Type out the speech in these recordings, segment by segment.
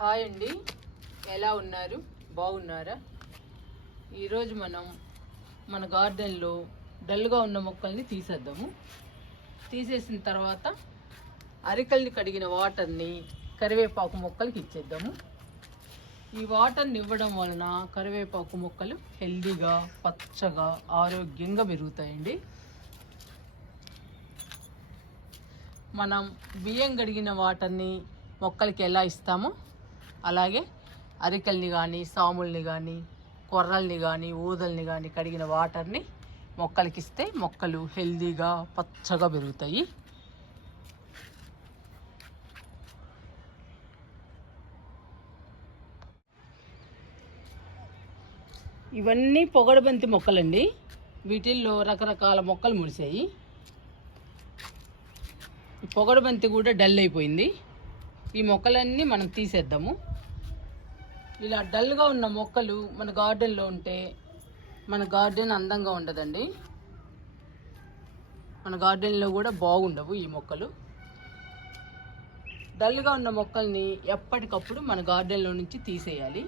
Hi అండి, ఎలా ఉన్నారు? బాగున్నారా? ఈరోజు మనం మన గార్డెన్లో డల్గా ఉన్న మొక్కల్ని తీసేద్దాము. తీసేసిన తర్వాత అరికల్ని కడిగిన వాటర్ని కరివేపాకు మొక్కలకి ఇచ్చేద్దాము. ఈ వాటర్ని ఇవ్వడం వలన కరివేపాకు మొక్కలు హెల్దీగా, పచ్చగా, ఆరోగ్యంగా పెరుగుతాయండి. మనం బియ్యం కడిగిన వాటర్ని మొక్కలకి ఎలా ఇస్తామో అలాగే అరికల్ని కానీ, సాముల్ని కానీ, కొర్రల్ని కానీ, ఊదల్ని కానీ కడిగిన వాటర్ని మొక్కలకి ఇస్తే మొక్కలు హెల్దీగా, పచ్చగా పెరుగుతాయి. ఇవన్నీ పొగడబంతి మొక్కలండి. వీటిల్లో రకరకాల మొక్కలు మురిసాయి. ఈ పొగడబంతి కూడా డల్ అయిపోయింది. ఈ మొక్కలన్నీ మనం తీసేద్దాము. ఇలా డల్గా ఉన్న మొక్కలు మన గార్డెన్లో ఉంటే మన గార్డెన్ అందంగా ఉండదండి. మన గార్డెన్లో కూడా బాగుండవు ఈ మొక్కలు. డల్గా ఉన్న మొక్కల్ని ఎప్పటికప్పుడు మన గార్డెన్లో నుంచి తీసేయాలి.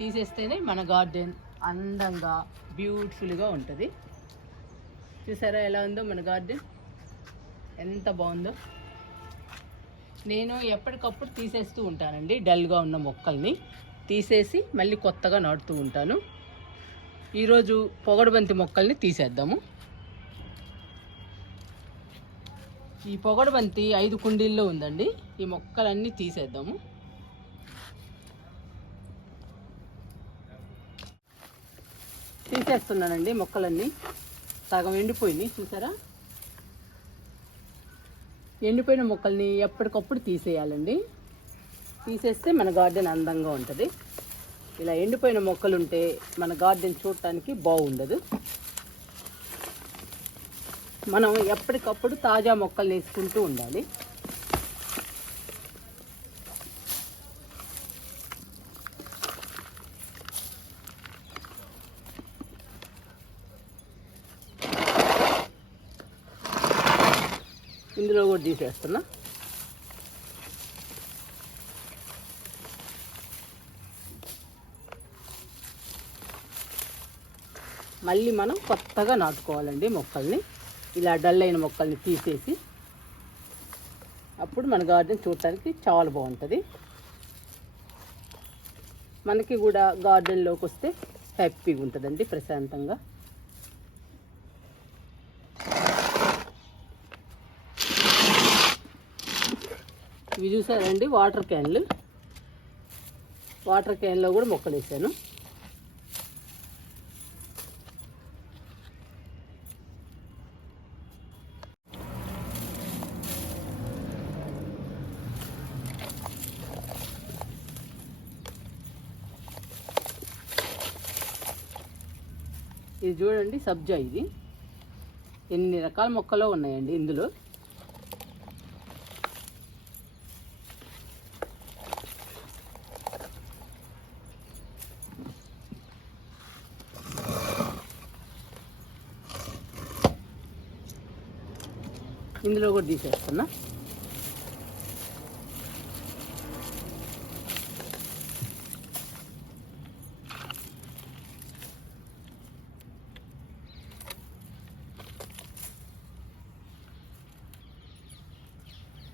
తీసేస్తేనే మన గార్డెన్ అందంగా, బ్యూటిఫుల్గా ఉంటుంది. చూసారా ఎలా ఉందో మన గార్డెన్, ఎంత బాగుందో. నేను ఎప్పటికప్పుడు తీసేస్తూ ఉంటానండి. డల్గా ఉన్న మొక్కల్ని తీసేసి మళ్ళీ కొత్తగా నాటుతూ ఉంటాను. ఈరోజు పొగడబంతి మొక్కల్ని తీసేద్దాము. ఈ పొగడబంతి 5 కుండీల్లో ఉందండి. ఈ మొక్కలన్నీ తీసేద్దాము. తీసేస్తున్నానండి మొక్కలన్నీ. సగం ఎండిపోయినాయి చూసారా. ఎండిపోయిన మొక్కల్ని ఎప్పటికప్పుడు తీసేయాలండి. తీసేస్తే మన గార్డెన్ అందంగా ఉంటుంది. ఇలా ఎండిపోయిన మొక్కలు ఉంటే మన గార్డెన్ చూడటానికి బాగుండదు. మనం ఎప్పటికప్పుడు తాజా మొక్కలు వేసుకుంటూ ఉండాలి. ఇందులో కూడా తీసేస్తున్నా. మళ్ళీ మనం కొత్తగా నాటుకోవాలండి మొక్కల్ని. ఇలా డల్ అయిన మొక్కల్ని తీసేసి అప్పుడు మన గార్డెన్ చూడటానికి చాలా బాగుంటుంది. మనకి కూడా గార్డెన్లోకి వస్తే హ్యాపీగా ఉంటుందండి, ప్రశాంతంగా. ఇవి చూసారండి వాటర్ క్యాన్లు. వాటర్ క్యాన్లో కూడా మొక్కలు వేసాను. ఇది చూడండి సబ్జా. ఇది ఎన్ని రకాల మొక్కలు ఉన్నాయండి ఇందులో. ఇందులో కూడా తీసేస్తున్నా.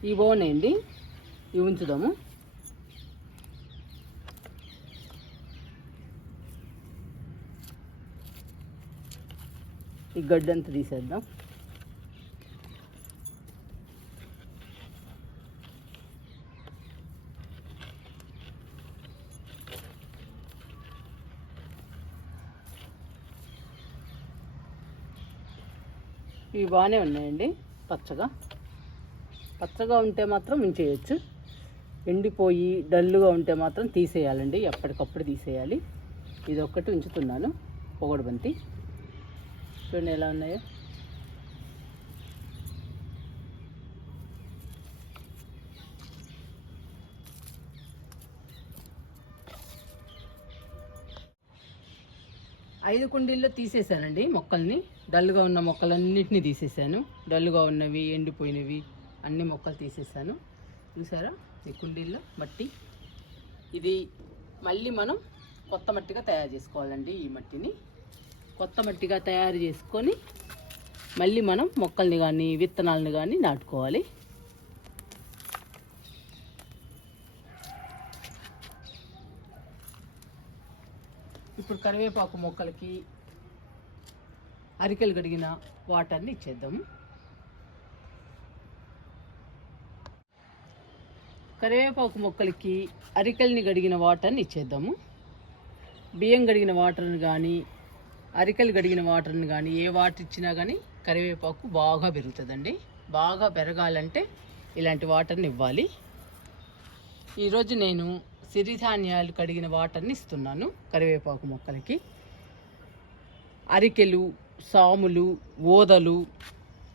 ఇవి బాగున్నాయండి, ఇవి ఉంచుదాము. ఈ గడ్డంతా తీసేద్దాం. ఇవి బాగానే ఉన్నాయండి, పచ్చగా. పచ్చగా ఉంటే మాత్రం ఉంచేయచ్చు. ఎండిపోయి డల్లుగా ఉంటే మాత్రం తీసేయాలండి, ఎప్పటికప్పుడు తీసేయాలి. ఇది ఒక్కటి ఉంచుతున్నాను, పొగడబంతి. చూడండి ఎలా ఉన్నాయో. ఐదు కుండీల్లో తీసేసానండి మొక్కల్ని. డల్గా ఉన్న మొక్కలన్నిటినీ తీసేసాను. డల్గా ఉన్నవి, ఎండిపోయినవి అన్ని మొక్కలు తీసేసాను. చూసారా ఈ కుండీల్లో మట్టి. ఇది మళ్ళీ మనం కొత్త మట్టిగా తయారు చేసుకోవాలండి. ఈ మట్టిని కొత్త మట్టిగా తయారు చేసుకొని మళ్ళీ మనం మొక్కల్ని కానీ విత్తనాలను కానీ నాటుకోవాలి. ఇప్పుడు కరివేపాకు మొక్కలకి అరికెలు కడిగిన వాటర్ని ఇచ్చేద్దాము. కరివేపాకు మొక్కలకి అరికెల్ని గడిగిన వాటర్ని ఇచ్చేద్దాము. బియ్యం గడిగిన వాటర్ని కానీ అరికెలు గడిగిన వాటర్ని కానీ ఏ వాటర్ ఇచ్చినా కానీ కరివేపాకు బాగా పెరుగుతుందండి. బాగా పెరగాలంటే ఇలాంటి వాటర్ని ఇవ్వాలి. ఈరోజు నేను సిరిధాన్యాలు కడిగిన వాటర్ని ఇస్తున్నాను కరివేపాకు మొక్కలకి. అరికెలు, సాములు, ఓదలు,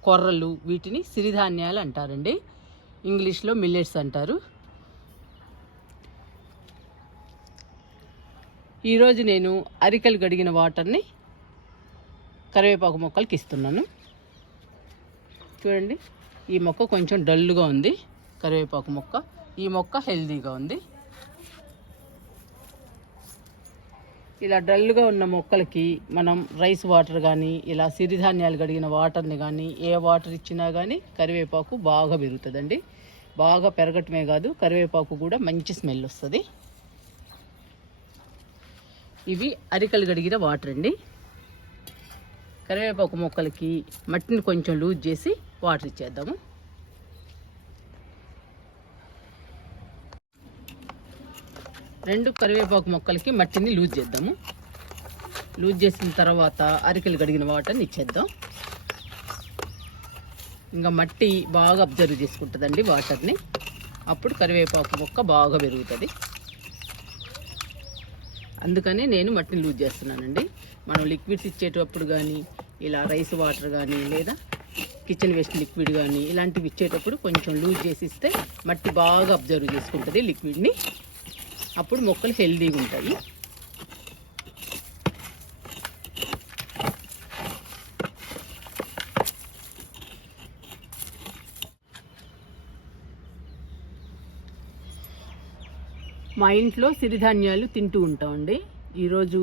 కొర్రలు వీటిని సిరిధాన్యాలు అంటారండి. ఇంగ్లీష్లో మిల్లెట్స్ అంటారు. ఈరోజు నేను అరికెలు గడిగిన వాటర్ని కరివేపాకు మొక్కలకి ఇస్తున్నాను. చూడండి, ఈ మొక్క కొంచెం డల్గా ఉంది. కరివేపాకు మొక్క, ఈ మొక్క హెల్దీగా ఉంది. ఇలా డల్గా ఉన్న మొక్కలకి మనం రైస్ వాటర్ కానీ ఇలా సిరిధాన్యాలు కడిగిన వాటర్ని కానీ ఏ వాటర్ ఇచ్చినా కానీ కరివేపాకు బాగా పెరుగుతుందండి. బాగా పెరగటమే కాదు, కరివేపాకు కూడా మంచి స్మెల్ వస్తుంది. ఇవి అరికలు కడిగిన వాటర్ అండి. కరివేపాకు మొక్కలకి మట్టిని కొంచెం లూజ్ చేసి వాటర్ ఇచ్చేద్దాము. రెండు కరివేపాకు మొక్కలకి మట్టిని లూజ్ చేద్దాము. లూజ్ చేసిన తర్వాత అరికెలు కడిగిన వాటర్ని ఇచ్చేద్దాం. ఇంకా మట్టి బాగా అబ్జర్వ్ చేసుకుంటుందండి వాటర్ని. అప్పుడు కరివేపాకు మొక్క బాగా పెరుగుతుంది. అందుకని నేను మట్టిని లూజ్ చేస్తున్నానండి. మనం లిక్విడ్స్ ఇచ్చేటప్పుడు కానీ ఇలా రైస్ వాటర్ కానీ లేదా కిచెన్ వేస్ట్ లిక్విడ్ కానీ ఇలాంటివి ఇచ్చేటప్పుడు కొంచెం లూజ్ చేసి ఇస్తే మట్టి బాగా అబ్జర్వ్ చేసుకుంటుంది లిక్విడ్ని. అప్పుడు మొక్కలు హెల్దీగా ఉంటాయి. మా ఇంట్లో సిరిధాన్యాలు తింటూ ఉంటామండి. ఈరోజు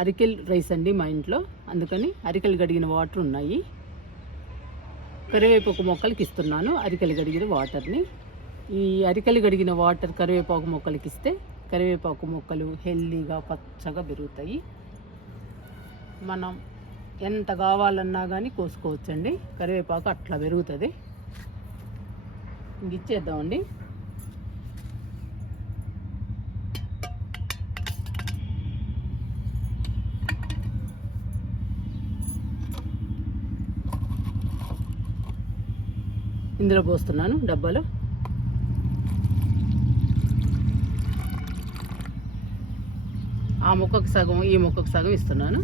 అరికెల్ రైస్ అండి మా ఇంట్లో, అందుకని అరికెలు గడిగిన వాటర్ ఉన్నాయి. కరివేపాకు మొక్కలకి ఇస్తున్నాను అరికెలు గడిగిన వాటర్ని. ఈ అరికెలు గడిగిన వాటర్ కరివేపాకు మొక్కలకి ఇస్తే కరివేపాకు మొక్కలు హెల్దీగా పచ్చగా పెరుగుతాయి. మనం ఎంత కావాలన్నా కానీ కోసుకోవచ్చండి. కరివేపాకు అట్లా పెరుగుతుంది. ఇంక ఇచ్చేద్దామండి. ఇందులో పోస్తున్నాను డబ్బాలో. ఆ మొక్కకు సగం ఈ మొక్కకు సగం ఇస్తున్నాను.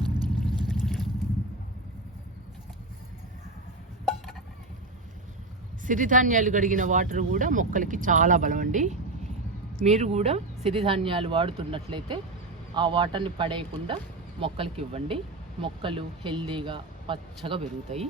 సిరిధాన్యాలు కడిగిన వాటర్ కూడా మొక్కలకి చాలా బలం అండి. మీరు కూడా సిరిధాన్యాలు వాడుతున్నట్లయితే ఆ వాటర్ని పడేయకుండా మొక్కలకి ఇవ్వండి. మొక్కలు హెల్దీగా పచ్చగా పెరుగుతాయి.